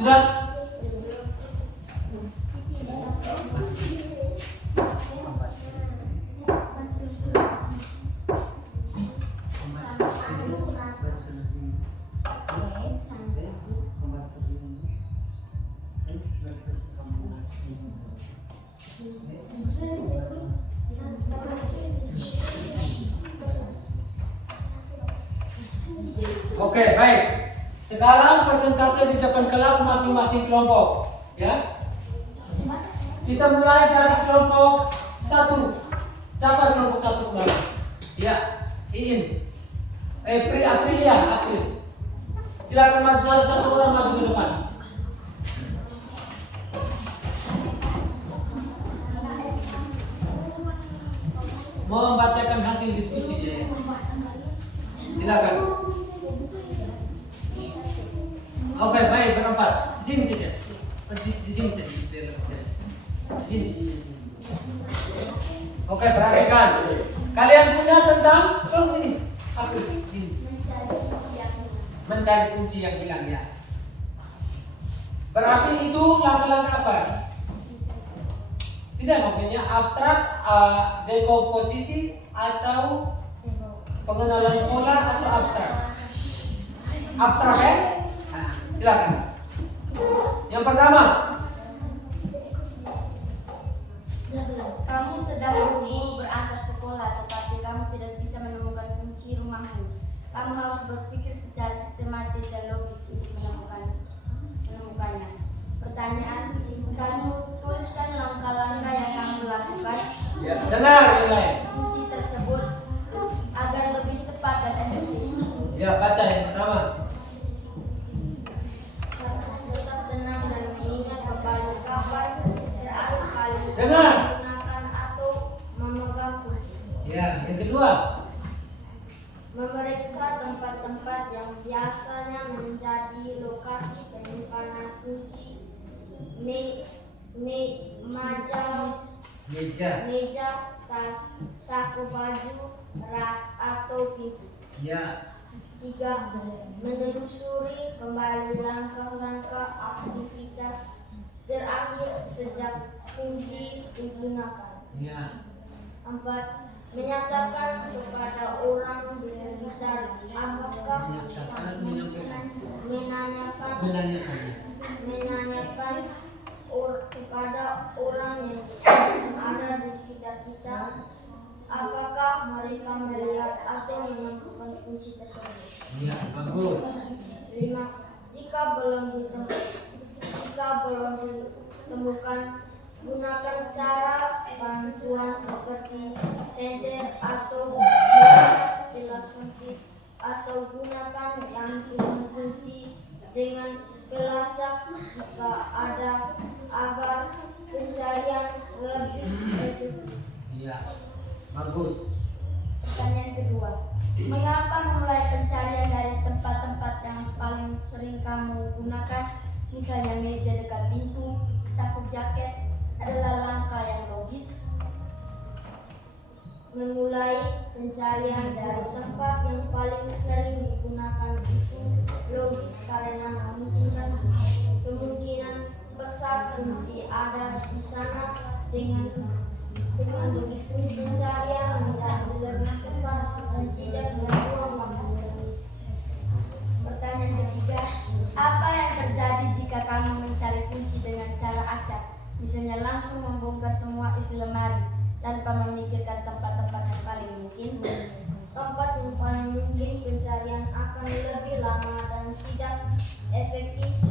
Sudah? Oke, baik. Sekarang persentase di depan kelas masing-masing kelompok, ya. Kita mulai dari kelompok 1. Siapa kelompok 1 kemarin? Ya, Iin. Aprilia. Silakan maju, salah satu orang maju ke depan. Mau membacakan hasil diskusi dia. Silakan. Oke, baik, berempat. Di sini saja. Di sini saja. Di sini. Oke, perhatikan. Kalian punya tentang sini. Apa sini? Mencari kunci yang hilang, ya. Berarti itu langkah-langkah apa? Tidak, maksudnya abstrak, dekomposisi atau pengenalan pola atau abstrak? Abstrak, ya? Nah, silakan. Yang pertama, kamu sedang buru-buru berangkat sekolah, tetapi kamu tidak bisa menemukan kunci rumahmu. Kamu harus berpikir secara sistematis dan logis untuk menemukannya. Pertanyaan 1. Tuliskan langkah-langkah yang kamu lakukan. dengar yang lain. Kunci tersebut agar lebih cepat dan efektif. Ya, baca yang pertama. Tetap tenang dan mengingat berbagai kabar terakhir kali Dengar. menggunakan atau memegang kunci. Ya, yang kedua. Memeriksa tempat-tempat yang biasanya menjadi lokasi penyimpanan kunci. Meja, tas, saku baju, rak atau pintu. Ya. 3. Menelusuri kembali langkah-langkah aktivitas terakhir sejak kunci digunakan. Ya. 4. Menyatakan kepada orang di sekitar apakah menanyakan kepada orang yang ada di sekitar kita apakah mereka melihat atau menemukan kunci tersebut. Ya, bagus. 5. Jika belum ditemukan, gunakan cara bantuan seperti senter atau menulis jelas sempit atau gunakan yang hilang kunci dengan pelacak jika ada agar pencarian lebih efektif. Iya, bagus. Pertanyaan kedua, mengapa memulai pencarian dari tempat-tempat yang paling sering kamu gunakan, misalnya meja dekat pintu, saku jaket, adalah langkah yang logis? Memulai pencarian dari tempat yang paling sering digunakan itu logis karena kemungkinan besar kunci ada di sana. Dengan begitu pencarian menjadi lebih cepat dan tidak membuang waktu. Pertanyaan ketiga, apa yang terjadi jika kamu mencari kunci dengan cara acak? Misalnya langsung membongkar semua isi lemari tanpa memikirkan tempat-tempat yang paling mungkin. Tempat yang paling mungkin pencarian akan lebih lama dan tidak efektif.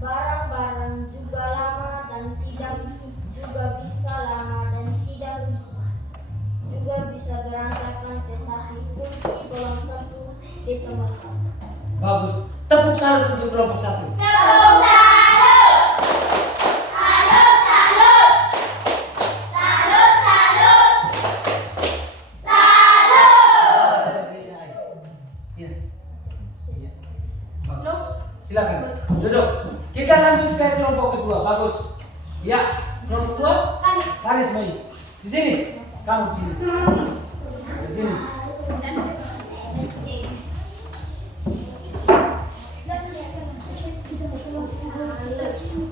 Barang-barang juga lama dan tidak bisa berantakan, tetapi kunci belum tentu ditemukan. Bagus. Tepuk salut untuk kelompok 1. Tepuk salut! Salut, salut! Salut, salut! Salut! Iya. Iya. Bagus. Silakan. Duduk. Kita lanjut ke kelompok kedua. Bagus. Ya, kelompok kedua. Haris Mei. Di sini. Kamu di sini. Di sini.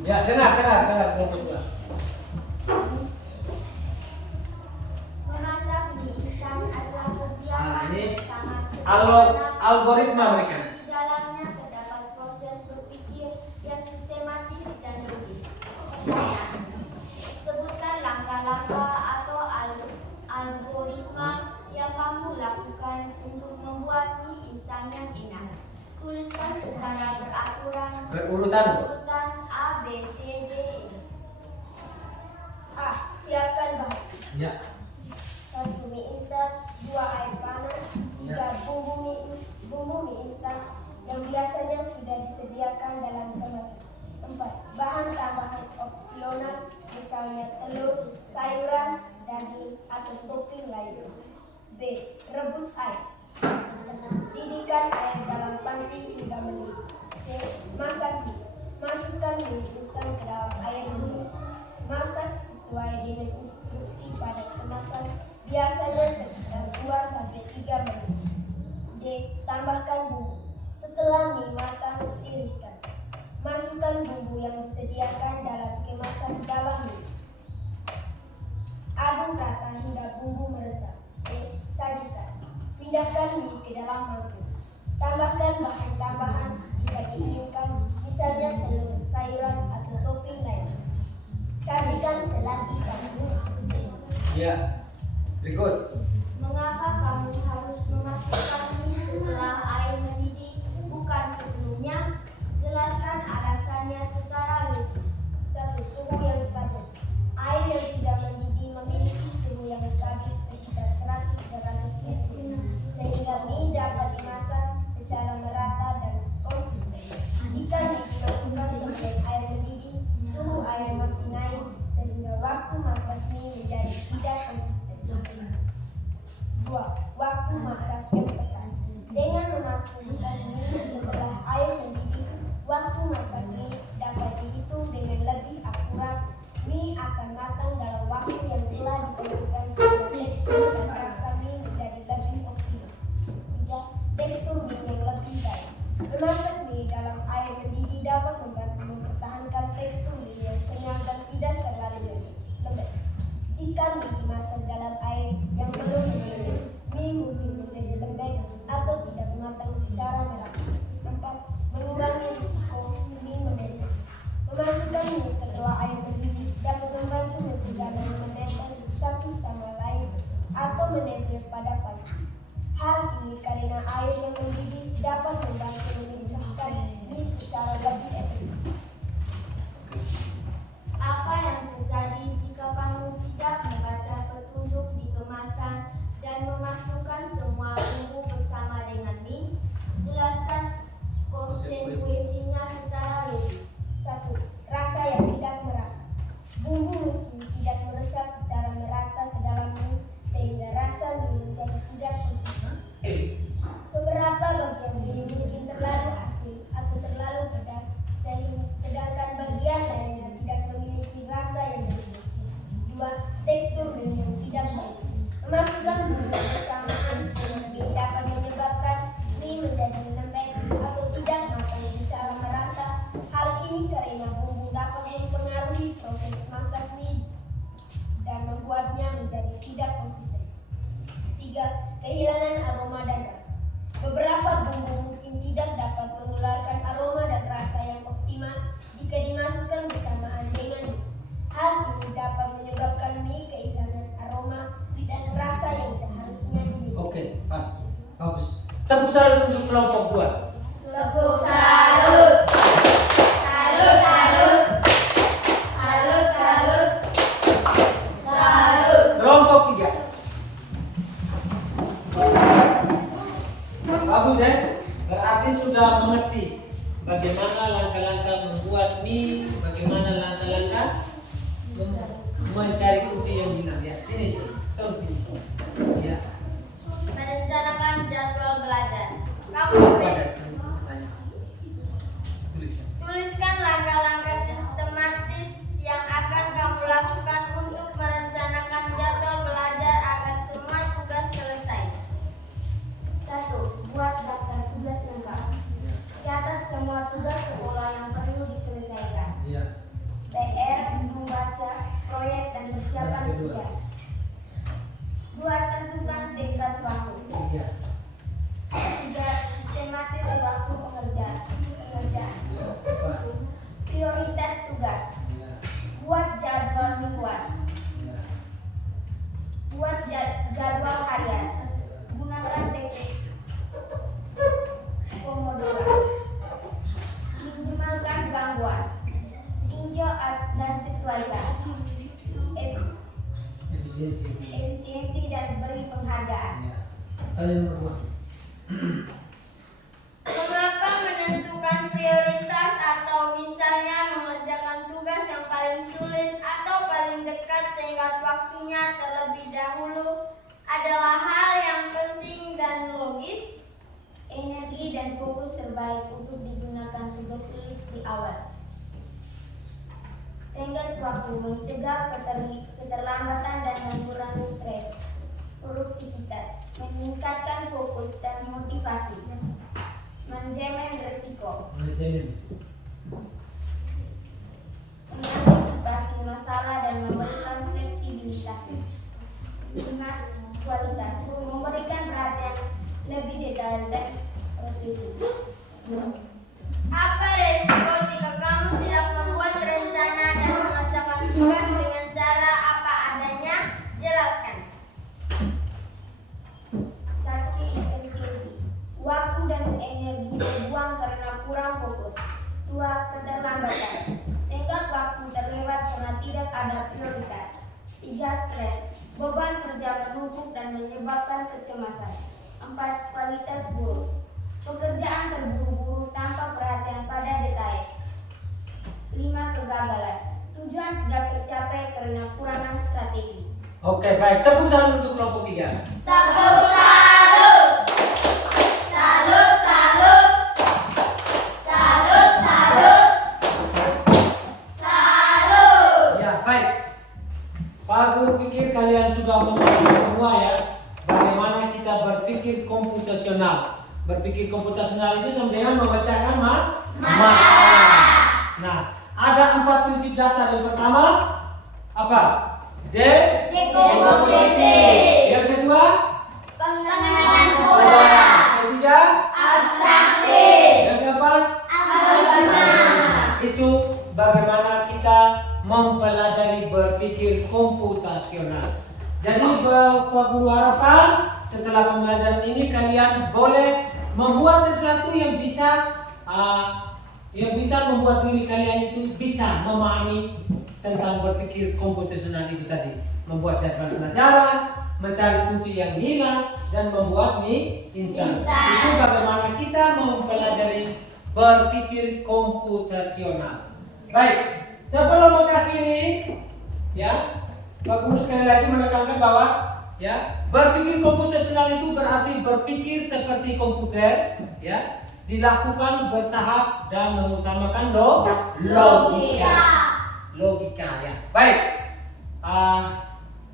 Ya, dengar kelompok kedua. Memasak mie instan adalah Nah, kerjaan ini yang sangat sederhana. algoritma mereka. Di dalamnya terdapat proses berpikir yang sistematis dan logis. Pertanyaan: sebutkan langkah-langkah atau algoritma yang kamu lakukan untuk membuat mie instan yang enak. Tuliskan secara Berurutan. A, B, C, D, E. A. Siapkan bahan. Ya. 1. Mie instan. 2. Air panas. 3. Ya. Bumbu mie instan yang biasanya sudah disediakan dalam kemasan. 4. Bahan tambahan opsional, misalnya telur, sayuran, daging, atau topping lain. B. Rebus air. Didihkan air dalam panci hingga mendidih. C. Masak mie. Masukkan mie instan ke dalam air mendidih. Masak sesuai dengan instruksi pada kemasan, biasanya sekitar 2-3 menit. D. Tambahkan bumbu. Setelah mie matang, tiriskan. Masukkan bumbu yang disediakan dalam kemasan dalam mie. Aduk rata hingga bumbu meresap. E. Sajikan. Pindahkan mie ke dalam mangkuk. Tambahkan bahan tambahan jika diinginkan, misalnya telur, sayuran, atau topping lain. Sajikan selanjutnya. Ya. Berikut. Mengapa kamu harus memasukkan mie setelah air mendidih, bukan sebelumnya? Jelaskan alasannya secara logis. 1. Suhu yang stabil. Air yang sudah mendidih memiliki suhu yang stabil sekitar 100 derajat Celcius, sehingga mie dapat dimasak secara merata dan konsisten. Jika mie dimasukkan sebelum air mendidih, suhu air masih naik, sehingga waktu masak mie menjadi tidak konsisten. 2. Waktu masak yang tepat. Dengan memasukkan mie setelah air mendidih, waktu masak mie dapat dihitung dengan lebih akurat. Mie akan matang dalam waktu yang telah ditentukan sehingga tekstur dan rasa mie menjadi lebih optimal. 3. Tekstur mie yang lebih baik. Memasak mie dalam air mendidih dapat membantu mempertahankan tekstur mie yang kenyal dan tidak terlalu lembek. Jika mie dimasak dalam air yang belum mendidih, mie mungkin menjadi lembek atau tidak matang secara merata. 4. Mengurangi risiko mie menempel. Memasukkan mie setelah air mendidih dapat membantu mencegah mie menempel satu sama lain atau menempel pada panci. Hal ini karena air yang mendidih dapat membantu memisahkan mie secara lebih efektif. Apa yang terjadi jika kamu tidak membaca petunjuk di kemasan dan memasukkan semua bumbu bersama dengan mie? Jelaskan konsekuensinya secara logis. 1. Rasa yang tidak merata. Bumbu mungkin tidak meresap secara merata ke dalam mie, sehingga rasa mie menjadi tidak konsisten. Beberapa bagian mie mungkin terlalu asin atau terlalu pedas, sedangkan bagian lainnya tidak memiliki rasa yang bagus. 2. Tekstur mie yang tidak baik. Memasukkan bumbu bersama mie dapat menyebabkan mie menjadi lembek atau tidak matang secara merata. Hal ini karena bumbu dapat mempengaruhi proses masak mie dan membuatnya menjadi tidak konsisten. 3. Kehilangan aroma dan rasa. Beberapa bumbu mungkin tidak dapat mengeluarkan aroma dan rasa yang optimal jika dimasukkan bersamaan dengan mie. Hal ini dapat menyebabkan mie kehilangan aroma dan rasa yang seharusnya dimiliki. Oke, pas. Bagus. Tepuk salut untuk kelompok 2. Tepuk salut. Salut, salut. Salut, salut. Salut. Kelompok 3. Bagus ya. Berarti sudah mengerti bagaimana langkah-langkah membuat mie, bagaimana langkah-langkah mencari kunci yang benar. Ya, sini, sini. Ya. Merencanakan jadwal belajar. Kamu tuliskan langkah-langkah sistematis yang akan kamu lakukan untuk merencanakan jadwal belajar agar semua tugas selesai. 1. Buat daftar tugas lengkap. Catat semua tugas sekolah yang perlu diselesaikan. Ya. PR, membaca, proyek, dan persiapan ujian. 2. Tentukan tingkat waktu. 3. Sistematis waktu pekerjaan. Prioritas tugas. Buat jadwal mingguan. Buat jadwal harian. Gunakan teknik Pomodoro. Minimalkan gangguan. Tinjau dan sesuaikan. Efisiensi dan beri penghargaan. Mengapa menentukan prioritas atau misalnya mengerjakan tugas yang paling sulit atau paling dekat tenggat waktunya terlebih dahulu adalah hal yang penting dan logis. Energi dan fokus terbaik untuk digunakan tugas sulit di awal. Tenggat waktu mencegah keterlambatan dan mengurangi stres. Produktivitas meningkatkan fokus dan motivasi. Manajemen risiko mengantisipasi masalah dan memberikan fleksibilitas. 5. Kualitas memberikan perhatian lebih detail dan revisi. Apa resiko jika kamu tidak membuat rencana dan mengerjakan tugas dengan cara apa adanya? Jelaskan. 1. Efisiensi. Waktu dan energi terbuang karena kurang fokus. 2. Keterlambatan. Tenggat waktu terlewat karena tidak ada prioritas. 3. Stres. Beban kerja menumpuk dan menyebabkan kecemasan. 4. Kualitas buruk. Pekerjaan terburu-buru tanpa perhatian pada detail. 5. Kegagalan. Tujuan tidak tercapai karena kurangan strategi. Oke, baik. Tepuk tangan untuk kelompok 3. Tepuk salut. Salut, salut. Salut, salut. Salut. Ya, baik. Pak Guru pikir kalian sudah mengerti semua ya, bagaimana kita berpikir komputasional. Berpikir komputasional itu sama dengan memecahkan masalah. Nah, ada 4 prinsip dasar. Yang pertama apa? Dekomposisi. Yang kedua, Pengenalan pola. yang ketiga, Abstraksi. yang keempat, Algoritma. itu bagaimana kita mempelajari berpikir komputasional. Jadi Pak Guru harapkan setelah pembelajaran ini kalian boleh membuat sesuatu yang bisa membuat diri kalian itu bisa memahami tentang berpikir komputasional itu tadi. Membuat jadwal pelajaran, mencari kunci yang hilang, dan membuat mie instan. Itu bagaimana kita mempelajari berpikir komputasional. Baik, sebelum mengakhiri, ya, Pak Guru sekali lagi menekankan bahwa ya, berpikir komputasional itu berarti berpikir seperti komputer, ya, dilakukan bertahap dan mengutamakan logika ya. Baik.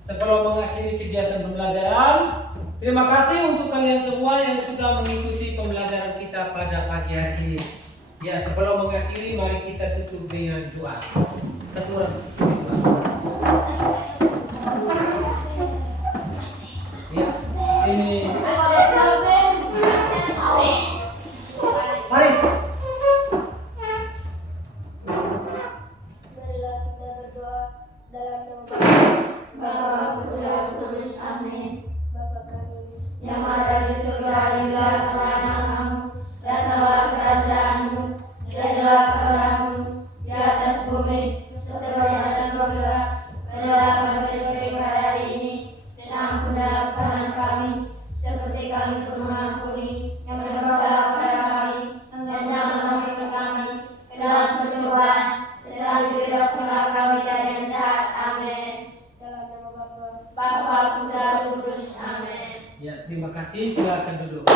Sebelum mengakhiri kegiatan pembelajaran, terima kasih untuk kalian semua yang sudah mengikuti pembelajaran kita pada pagi hari ini. Ya, sebelum mengakhiri mari kita tutup dengan doa. Satu orang. Ya, ini Faris. Marilah kita berdoa dalam nama Bapa, Putra, Roh Kudus. Amin. Bapa kami yang ada di surga, dimuliakanlah namamu, datanglah kerajaanmu, jadilah kehendakmu di atas bumi seperti di atas surga. Berilah kasih, silakan duduk.